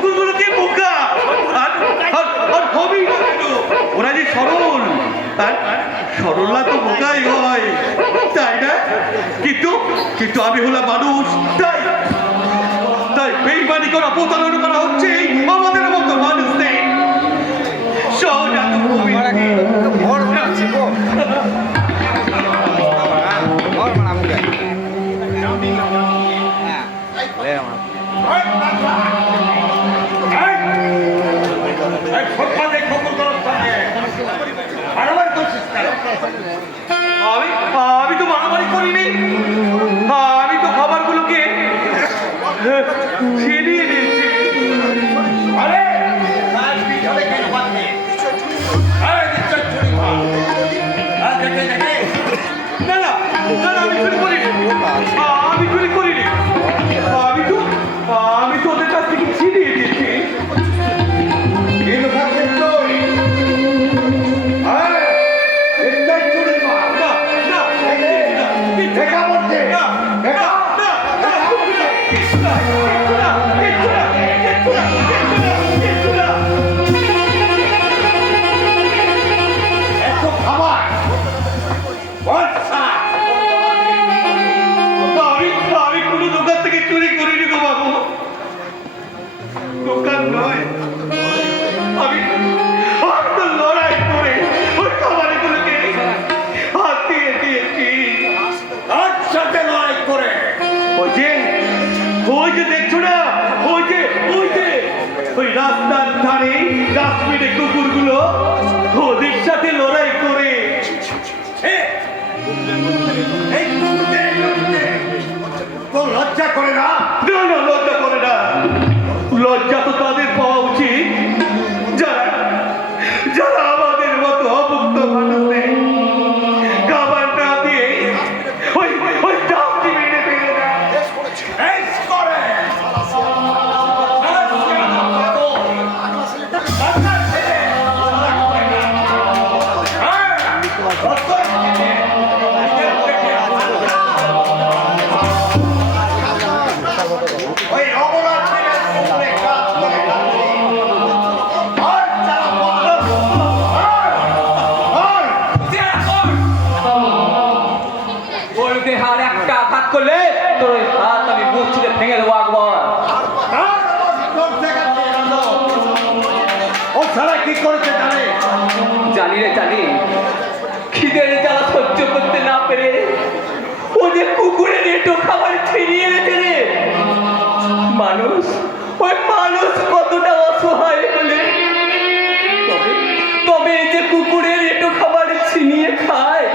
কুকুরগুলোকে বোকা আর হবেই না কেন? ওরা যে সরল, আর সরলরা তো বোকাই হয়, তাই না? কিন্তু আমি হলাম মানুষ, তাই বেইমানি করা, প্রতারণা করা হচ্ছে আমাদের মতো মানুষদের। সহজ এত আমি তো মারামারি করিনি, আমি তো খাবারগুলোকে ছিনিয়ে দিয়েছি। না না আমি চুরি করিনি, আমি তো ওদের কাছ থেকে ছিনিয়ে দিয়েছি। রাস্তার ধারে ডাস্টবিনে কুকুরগুলো ওদের সাথে লড়াই করে। লজ্জা করে না? লজ্জা করে না। লজ্জা তো তাদের পাওয়া উচিত যারা আমাদের মতো অভুক্ত মানুষদের খাবার না দিয়ে ওই ডাস্টবিনে ফেলে দেয়। করলে তোর হাত আমি বুক ছুঁড়ে ভেঙে দেবো একবার। ও সারা কি করেছে জানি রে, জানি। খিদের জ্বালা সহ্য করতে না পেরে ও যে কুকুরের এঁটো খাবার ছিনিয়ে এনেছে রে। ওই মানুষ কতটা অসহায় হলে তবে এই যে কুকুরের এঁটো খাবার ছিনিয়ে খায়,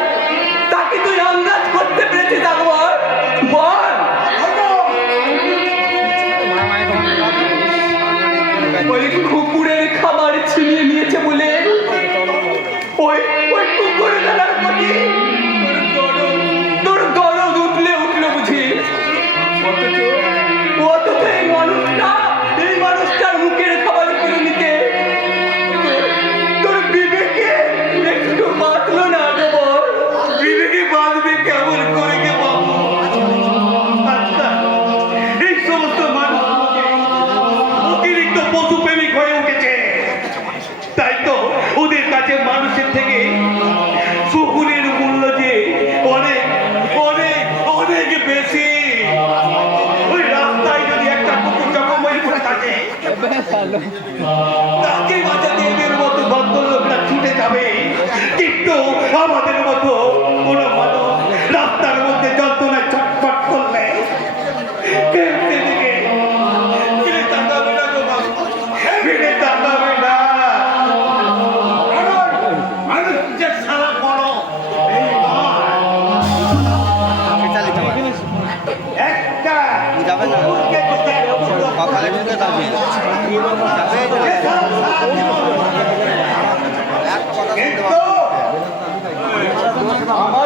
তাকে তুই আন্দাজ করতে পেরেছিস একবার? বল। ওই কুকুরের খাবার ছিনিয়ে নিয়েছে বলে ওই কুকুর দাদার প্রতি তোর দরদ উঠলো বুঝি। অথচ এই মানুষটার মুখের খাবার কিনে নিতে তোর বিবেকে একটু বাঁচলো না? বল, বিবেকে বাঁচবে কেমন করে গে বাবু? এই সমস্ত মানুষ অতিরিক্ত পশুপ্রেমিক হয়ে উঠেছে, তাই তো ওদের কাছে মানুষের থেকে কুকুরের মূল্য যে অনেক অনেক অনেক বেশি। ওই রাস্তায় যদি একটা কুকুর জখম হয়ে পড়ে থাকে, তাকে বাঁচাতে এদের মতো ভদ্রলোকরা ছুটে যাবে, কিন্তু আমাদের মতো কোনো মানুষ রাস্তার মধ্যে যন্ত্রণায় ছটফট করলে ফিরে তাকাবে না গো বাবু, ফিরে তাকাবে না। আমার